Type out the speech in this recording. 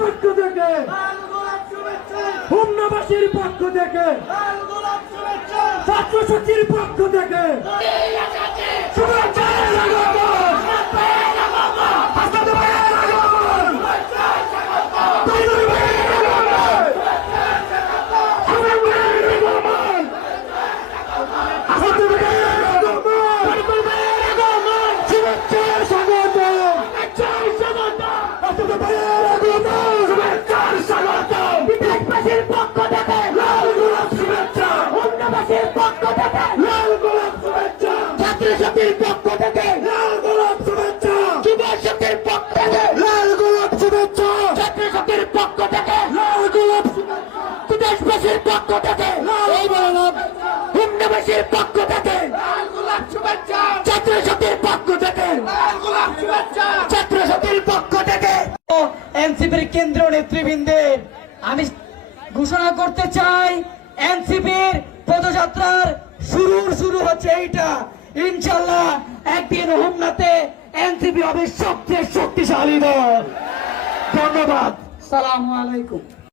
পক্ষ থেকে, হোমনাবাসীর পক্ষ থেকে, ছাত্র শক্তির পক্ষ থেকে শুভেচ্ছা আগমন। হাসান ভাইয়ের আগমন, তাইদুর ভাইয়ের আগমন, হাসান ভাইয়ের আগমন, হাসান ভাইয়ের আগমন, তাইদুর ভাইয়ের আগমন, শুভেচ্ছা স্বাগতম, শুভেচ্ছা স্বাগতম, হাসান ভাইয়ের আগমন, শুভেচ্ছা স্বাগতম। বিদেশবাসীর পক্ষ থেকে লাল গোলাপ শুভেচ্ছা, হোমনাবাসীর পক্ষ থেকে লাল গোলাপ শুভেচ্ছা, ছাত্র শক্তির পক্ষ থেকে লাল গোলাপ শুভেচ্ছা, যুব শক্তির পক্ষ থেকে লাল গোলাপ শুভেচ্ছা, ছাত্র শক্তির পক্ষ থেকে লাল গোলাপ শুভেচ্ছা, বিদেশবাসীর পক্ষ থেকে লাল গোলাপ, হোমনাবাসীর পক্ষ থেকে লাল গোলাপ শুভেচ্ছা, ছাত্র শক্তির পক্ষ থেকে লাল গোলাপ শুভেচ্ছা, ছাত্র শক্তির পক্ষ থেকে। এনসিপির কেন্দ্রীয় নেতৃবৃন্দের আমি ঘোষণা করতে চাই, এনসিপির পদযাত্রার শুরু হচ্ছে এইটা। ইনশাল্লাহ একদিন হোমনাতে এনসিপি হবে সবচেয়ে শক্তিশালী দল। ধন্যবাদ, সালামু আলাইকুম।